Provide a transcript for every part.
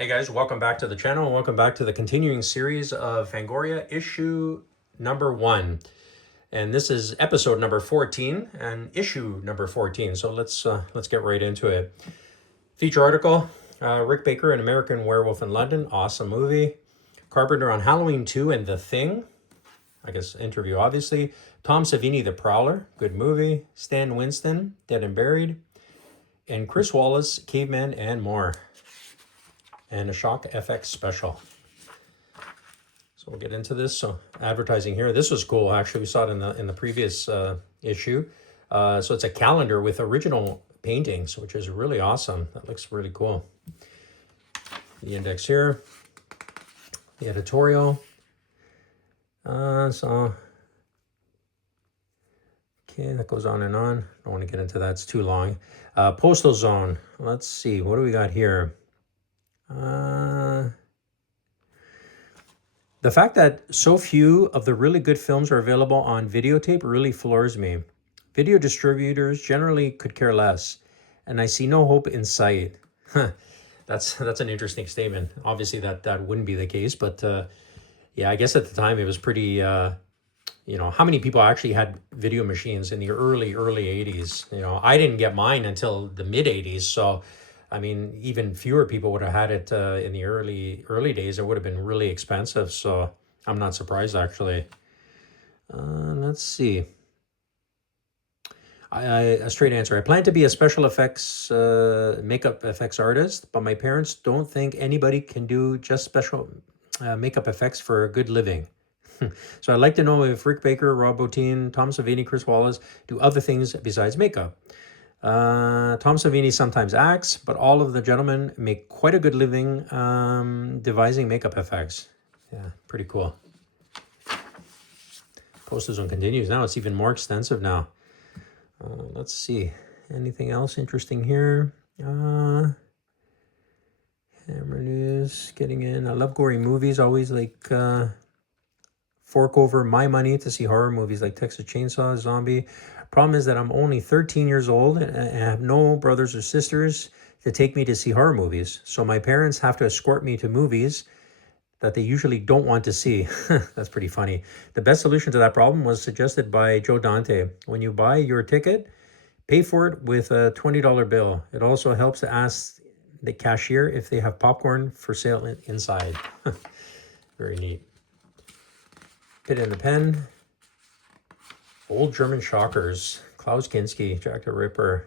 Hey guys, welcome back to the channel and welcome back to the continuing series of Fangoria issue number 1. And this is episode number 14 and issue number 14. So let's get right into it. Feature article, Rick Baker, An American Werewolf in London, awesome movie. Carpenter on Halloween 2 and The Thing, I guess interview obviously. Tom Savini, The Prowler, good movie. Stan Winston, Dead and Buried. And Chris Wallace, Caveman and more. And a Shock FX special. So we'll get into this. So advertising here. This was cool. Actually, we saw it in the previous issue. So it's a calendar with original paintings, which is really awesome. That looks really cool. The index here. The editorial. Okay, that goes on and on. Don't want to get into that. It's too long. Postal Zone. Let's see. What do we got here? The fact that so few of the really good films are available on videotape really floors me. Video distributors generally could care less, and I see no hope in sight. That's an interesting statement. Obviously, that wouldn't be the case, but yeah, I guess at the time it was pretty. How many people actually had video machines in the early 80s? I didn't get mine until the mid 80s, so. I mean, even fewer people would have had it in the early days. It would have been really expensive, so I'm not surprised, actually. Let's see. A straight answer. I plan to be a special effects, makeup effects artist, but my parents don't think anybody can do just special makeup effects for a good living. So I'd like to know if Rick Baker, Rob Bottin, Tom Savini, Chris Wallace do other things besides makeup. Tom Savini sometimes acts, but all of the gentlemen make quite a good living devising makeup effects. Yeah, pretty cool. Postal Zone continues. Now it's even more extensive now. Let's see. Anything else interesting here? Hammer News getting in. I love gory movies. Always like fork over my money to see horror movies like Texas Chainsaw, Zombie. Problem is that I'm only 13 years old and I have no brothers or sisters to take me to see horror movies. So my parents have to escort me to movies that they usually don't want to see. That's pretty funny. The best solution to that problem was suggested by Joe Dante. When you buy your ticket, pay for it with a $20 bill. It also helps to ask the cashier if they have popcorn for sale inside. Very neat. Pit in the Pen. Old German Shockers. Klaus Kinski, Jack the Ripper.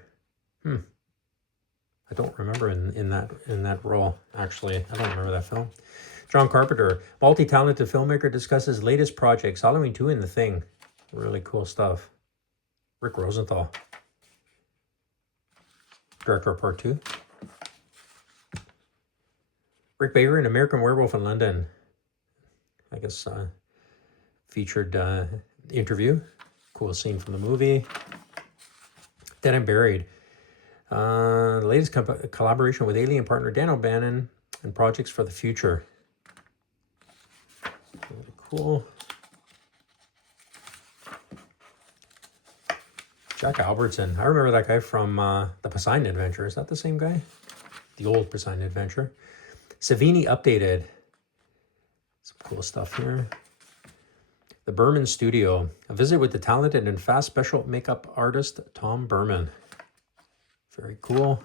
I don't remember in that role, actually. I don't remember that film. John Carpenter, multi-talented filmmaker, discusses latest projects. Halloween 2 and The Thing. Really cool stuff. Rick Rosenthal. Director of Part 2. Rick Baker, An American Werewolf in London. I guess featured interview. Cool scene from the movie. Dead and Buried. The latest collaboration with alien partner Dan O'Bannon and projects for the future. Really cool. Jack Albertson. I remember that guy from the Poseidon Adventure. Is that the same guy? The old Poseidon Adventure. Savini updated. Some cool stuff here. The Berman Studio. A visit with the talented and fast special makeup artist Tom Berman. Very cool.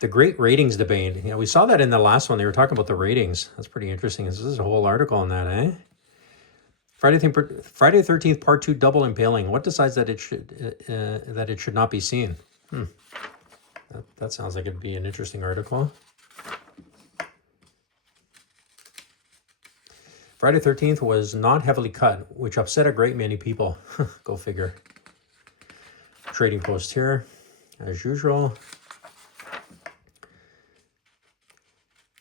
The great ratings debate. Yeah, we saw that in the last one. They were talking about the ratings. That's pretty interesting. This is a whole article on that, eh? Friday the 13th Part 2 double impaling. What decides that it should not be seen? That sounds like it'd be an interesting article. Friday 13th was not heavily cut, which upset a great many people. Go figure. Trading Post here, as usual.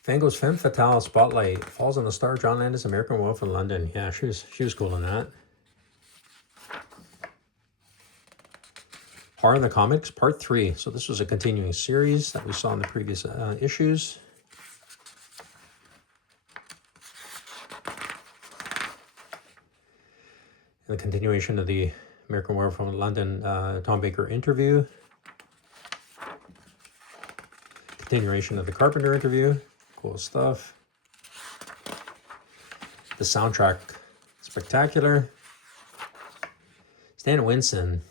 Fango's Femme Fatale Spotlight falls on the star John Landis, American Werewolf in London. Yeah, she was cool in that. Horror in the Comics, Part 3. So this was a continuing series that we saw in the previous issues. And the continuation of the American Werewolf in London Tom Baker interview. Continuation of the Carpenter interview. Cool stuff. The soundtrack, spectacular. Stan Winston.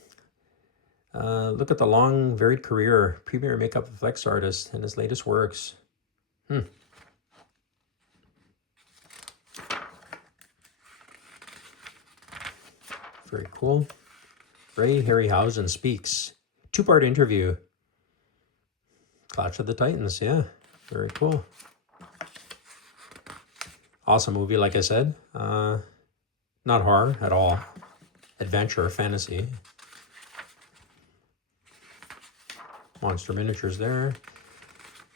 Look at the long, varied career. Premier makeup effects artist and his latest works. Very cool. Ray Harryhausen speaks. 2-part interview. Clash of the Titans, yeah. Very cool. Awesome movie, like I said. Not horror at all. Adventure, fantasy. Monster miniatures there.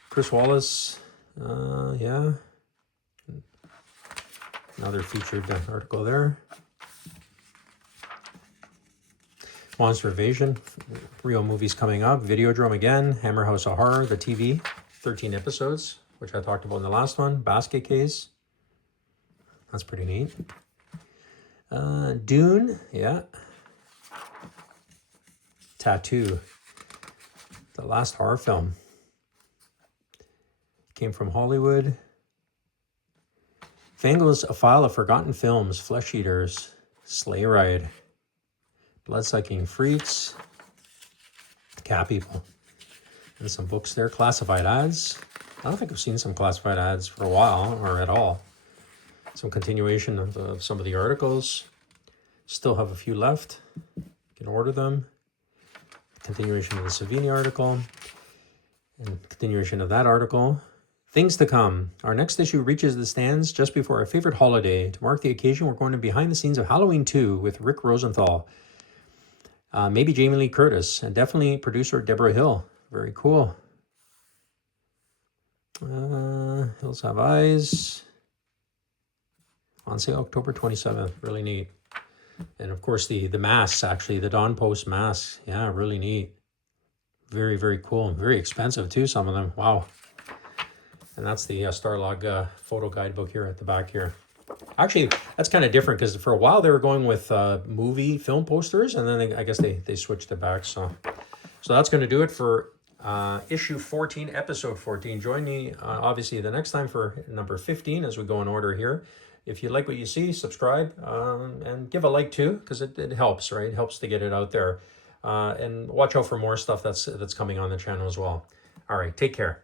Chris Wallace, yeah. Another featured article there. Monster Invasion, real movies coming up. Videodrome again. Hammer House of Horror, the TV, 13 episodes, which I talked about in the last one. Basket Case. That's pretty neat. Dune, yeah. Tattoo, the last horror film. Came from Hollywood. Fango's A File of Forgotten Films, Flesh Eaters, Sleigh Ride, Blood-Sucking Freaks, Cat People, and some books there. Classified ads. I don't think I've seen some classified ads for a while, or at all. Some continuation of some of the articles. Still have a few left. You can order them. Continuation of the Savini article. And continuation of that article. Things to come. Our next issue reaches the stands just before our favorite holiday. To mark the occasion, we're going to behind the scenes of Halloween 2 with Rick Rosenthal. Maybe Jamie Lee Curtis. And definitely producer Deborah Hill. Very cool. Hills Have Eyes. On sale October 27th. Really neat. And of course the masks, actually. The Dawn Post masks. Yeah, really neat. Very, very cool. Very expensive too, some of them. Wow. And that's the Starlog photo guidebook here at the back here. Actually, that's kind of different because for a while they were going with movie film posters, and then I guess they switched it back. So that's going to do it for issue 14, episode 14. Join me obviously the next time for number 15 as we go in order here. If you like what you see, subscribe and give a like too, because it helps, right? It helps to get it out there. And watch out for more stuff that's coming on the channel as well. All right, take care.